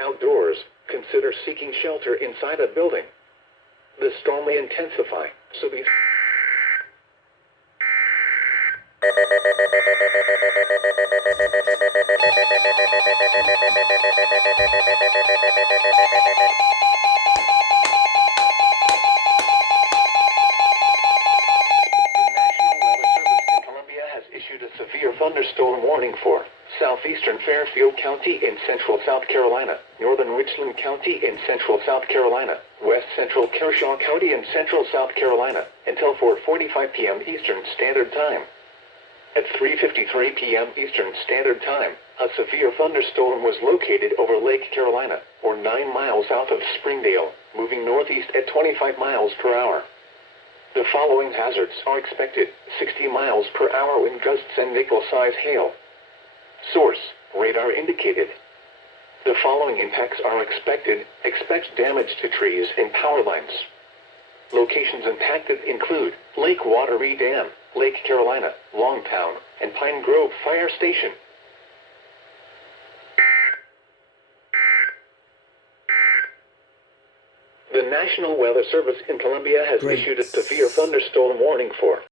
outdoors, consider seeking shelter inside a building. The storm may intensify, so be issued a severe thunderstorm warning for southeastern Fairfield County in central South Carolina, northern Richland County in central South Carolina, west central Kershaw County in central South Carolina, until 4:45 p.m. Eastern Standard Time. At 3:53 p.m. Eastern Standard Time, a severe thunderstorm was located over Lake Carolina, or 9 miles south of Springdale, moving northeast at 25 miles per hour. The following hazards are expected: 60 miles per hour wind gusts and nickel-size hail. Source: radar indicated. The following impacts are expected. Expect damage to trees and power lines. Locations impacted include Lake Wateree Dam, Lake Carolina, Longtown, and Pine Grove Fire Station. The National Weather Service in Columbia has issued a severe thunderstorm warning for